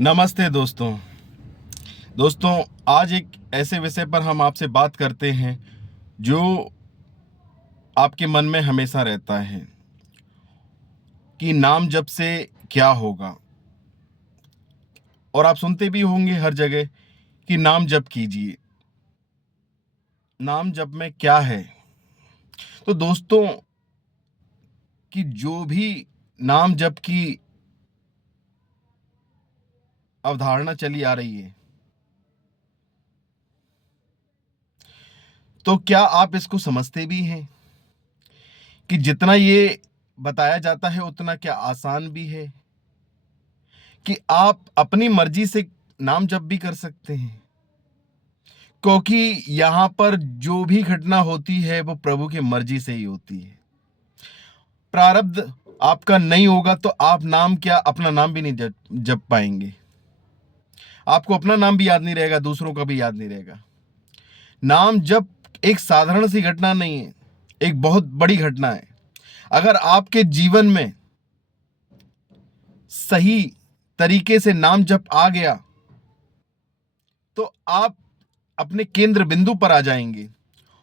नमस्ते दोस्तों। आज एक ऐसे विषय पर हम आपसे बात करते हैं जो आपके मन में हमेशा रहता है कि नाम जप से क्या होगा। और आप सुनते भी होंगे हर जगह कि नाम जप कीजिए। नाम जप में क्या है? तो दोस्तों, कि जो भी नाम जप की अवधारणा चली आ रही है, तो क्या आप इसको समझते भी हैं कि जितना ये बताया जाता है उतना क्या आसान भी है कि आप अपनी मर्जी से नाम जप भी कर सकते हैं? क्योंकि यहाँ पर जो भी घटना होती है वो प्रभु की मर्जी से ही होती है। प्रारब्ध आपका नहीं होगा तो आप नाम क्या, अपना नाम भी नहीं जप पाएंगे। आपको अपना नाम भी याद नहीं रहेगा, दूसरों का भी याद नहीं रहेगा। नाम जप एक साधारण सी घटना नहीं है, एक बहुत बड़ी घटना है। अगर आपके जीवन में सही तरीके से नाम जप आ गया तो आप अपने केंद्र बिंदु पर आ जाएंगे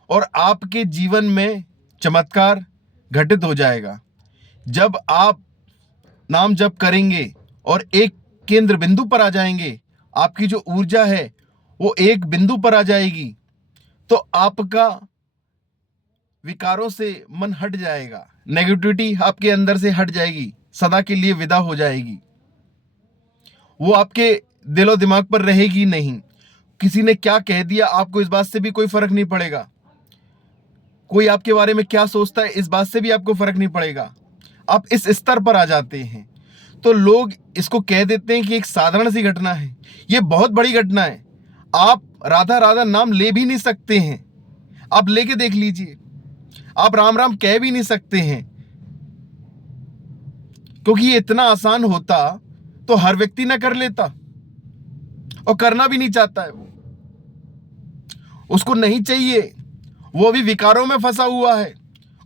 और आपके जीवन में चमत्कार घटित हो जाएगा। जब आप नाम जप करेंगे और एक केंद्र बिंदु पर आ जाएंगे, आपकी जो ऊर्जा है वो एक बिंदु पर आ जाएगी, तो आपका विकारों से मन हट जाएगा, नेगेटिविटी आपके अंदर से हट जाएगी, सदा के लिए विदा हो जाएगी। वो आपके दिलो दिमाग पर रहेगी नहीं। किसी ने क्या कह दिया आपको इस बात से भी कोई फर्क नहीं पड़ेगा। कोई आपके बारे में क्या सोचता है इस बात से भी आपको फर्क नहीं पड़ेगा। आप इस स्तर पर आ जाते हैं तो लोग इसको कह देते हैं कि एक साधारण सी घटना है। ये बहुत बड़ी घटना है। आप राधा राधा नाम ले भी नहीं सकते हैं। आप लेके देख लीजिए, आप राम राम कह भी नहीं सकते हैं, क्योंकि ये इतना आसान होता तो हर व्यक्ति ना कर लेता, और करना भी नहीं चाहता है। वो उसको नहीं चाहिए, वो भी विकारों में फंसा हुआ है।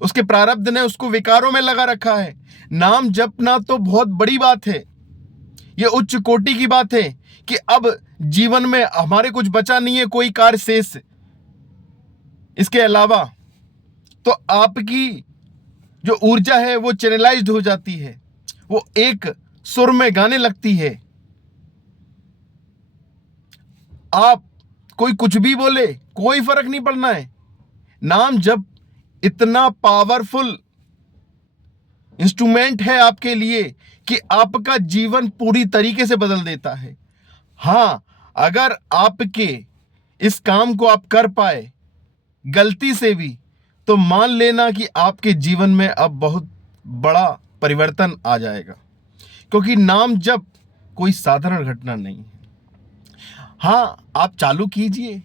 उसके प्रारब्ध ने उसको विकारों में लगा रखा है। नाम जपना तो बहुत बड़ी बात है, ये उच्च कोटि की बात है कि अब जीवन में हमारे कुछ बचा नहीं है कोई कार्य शेष इसके अलावा। तो आपकी जो ऊर्जा है वो चैनलाइज्ड हो जाती है, वो एक सुर में गाने लगती है। आप कोई कुछ भी बोले, कोई फर्क नहीं पड़ना है। नाम जप इतना पावरफुल इंस्ट्रूमेंट है आपके लिए कि आपका जीवन पूरी तरीके से बदल देता है। हां, अगर आपके इस काम को आप कर पाए गलती से भी, तो मान लेना कि आपके जीवन में अब बहुत बड़ा परिवर्तन आ जाएगा, क्योंकि नाम जप कोई साधारण घटना नहीं है। हां, आप चालू कीजिए,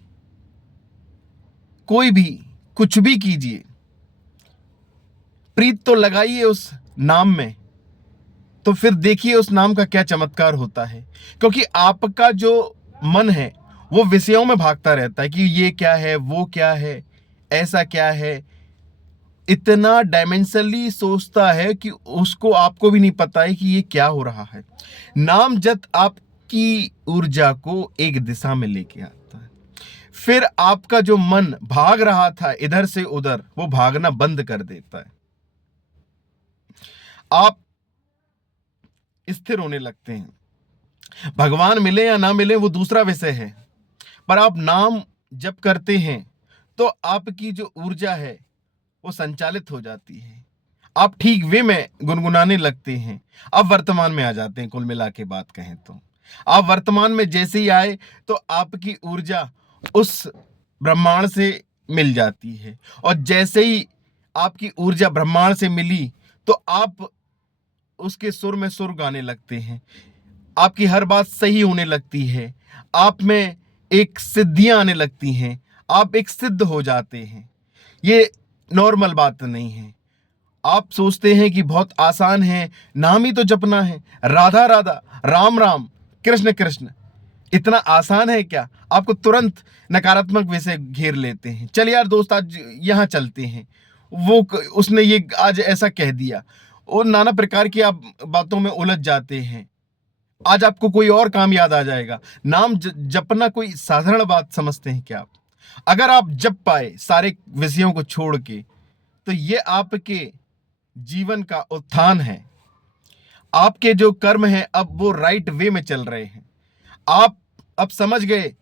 कोई भी कुछ भी कीजिए, प्रीत तो लगाइए उस नाम में, तो फिर देखिए उस नाम का क्या चमत्कार होता है। क्योंकि आपका जो मन है वो विषयों में भागता रहता है कि ये क्या है, वो क्या है, ऐसा क्या है। इतना डायमेंशनली सोचता है कि उसको आपको भी नहीं पता है कि ये क्या हो रहा है। नाम जप आपकी ऊर्जा को एक दिशा में लेके आता है। फिर आपका जो मन भाग रहा था इधर से उधर, वो भागना बंद कर देता है। आप स्थिर होने लगते हैं। भगवान मिले या ना मिले वो दूसरा विषय है, पर आप नाम जप करते हैं तो आपकी जो ऊर्जा है वो संचालित हो जाती है। आप ठीक वे में गुनगुनाने लगते हैं। आप वर्तमान में आ जाते हैं। कुल मिला के बात कहें तो आप वर्तमान में जैसे ही आए तो आपकी ऊर्जा उस ब्रह्मांड से मिल जाती है, और जैसे ही आपकी ऊर्जा ब्रह्मांड से मिली तो आप उसके सुर में सुर गाने लगते हैं। आपकी हर बात सही होने लगती है। आप में एक सिद्धियां आने लगती हैं। आप एक सिद्ध हो जाते हैं। ये नॉर्मल बात नहीं है। आप सोचते हैं कि बहुत आसान है, नाम ही तो जपना है, राधा राधा, राम राम, कृष्ण कृष्ण। इतना आसान है क्या? आपको तुरंत नकारात्मक विषय घेर लेते हैं। चल यार दोस्त, आज यहाँ चलते हैं, वो उसने ये आज ऐसा कह दिया, और नाना प्रकार की आप बातों में उलझ जाते हैं। आज आपको कोई और काम याद आ जाएगा। नाम जपना कोई साधारण बात समझते हैं क्या आप? अगर आप जप पाए सारे विषयों को छोड़ के, तो ये आपके जीवन का उत्थान है। आपके जो कर्म हैं अब वो राइट वे में चल रहे हैं। आप अब समझ गए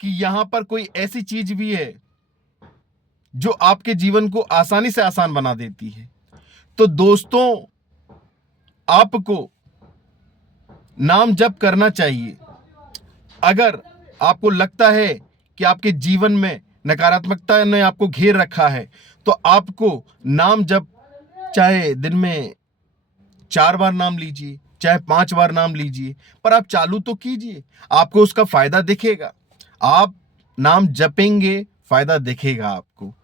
कि यहां पर कोई ऐसी चीज भी है जो आपके जीवन को आसानी से आसान बना देती है। तो दोस्तों, आपको नाम जप करना चाहिए। अगर आपको लगता है कि आपके जीवन में नकारात्मकता ने आपको घेर रखा है, तो आपको नाम जप चाहे दिन में 4 बार नाम लीजिए, चाहे 5 बार नाम लीजिए, पर आप चालू तो कीजिए, आपको उसका फायदा दिखेगा। आप नाम जपेंगे, फायदा दिखेगा आपको।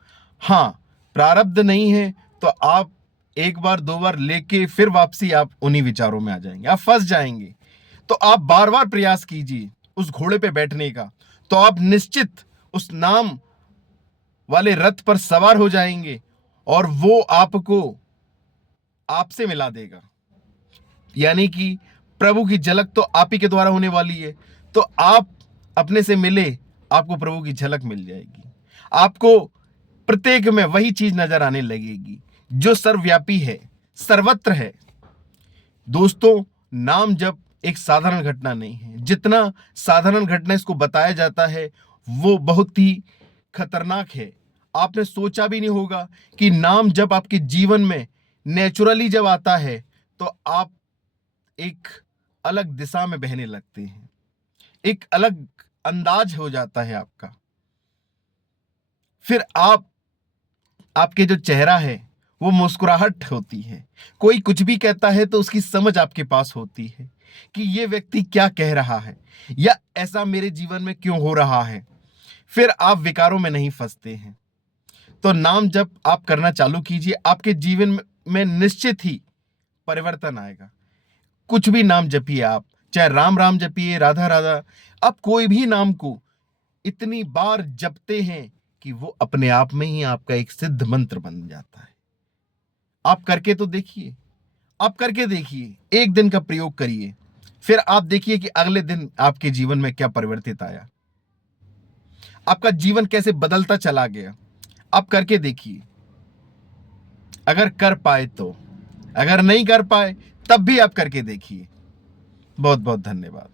हाँ, प्रारब्ध नहीं है तो आप 1 बार 2 बार लेके फिर वापसी आप उन्हीं विचारों में आ जाएंगे, आप फंस जाएंगे। तो आप बार बार प्रयास कीजिए उस घोड़े पे बैठने का, तो आप निश्चित उस नाम वाले रथ पर सवार हो जाएंगे और वो आपको आपसे मिला देगा। यानी कि प्रभु की झलक तो आप ही के द्वारा होने वाली है। तो आप अपने से मिले, आपको प्रभु की झलक मिल जाएगी। आपको प्रत्येक में वही चीज नजर आने लगेगी जो सर्वव्यापी है, सर्वत्र है। दोस्तों, नाम जप एक साधारण घटना नहीं है। जितना साधारण घटना इसको बताया जाता है वो बहुत ही खतरनाक है। आपने सोचा भी नहीं होगा कि नाम जब आपके जीवन में नेचुरली जब आता है तो आप एक अलग दिशा में बहने लगते हैं, एक अलग अंदाज हो जाता है आपका। फिर आपके जो चेहरा है वो मुस्कुराहट होती है। कोई कुछ भी कहता है तो उसकी समझ आपके पास होती है कि ये व्यक्ति क्या कह रहा है या ऐसा मेरे जीवन में क्यों हो रहा है। फिर आप विकारों में नहीं फंसते हैं। तो नाम जब आप करना चालू कीजिए, आपके जीवन में निश्चित ही परिवर्तन आएगा। कुछ भी नाम जपिए आप, चाहे राम राम जपिए, राधा राधा, आप कोई भी नाम को इतनी बार जपते हैं कि वो अपने आप में ही आपका एक सिद्ध मंत्र बन जाता है। आप करके तो देखिए, आप करके देखिए, एक दिन का प्रयोग करिए, फिर आप देखिए कि अगले दिन आपके जीवन में क्या परिवर्तित आया, आपका जीवन कैसे बदलता चला गया। आप करके देखिए, अगर कर पाए तो, अगर नहीं कर पाए तब भी आप करके देखिए। बहुत बहुत धन्यवाद।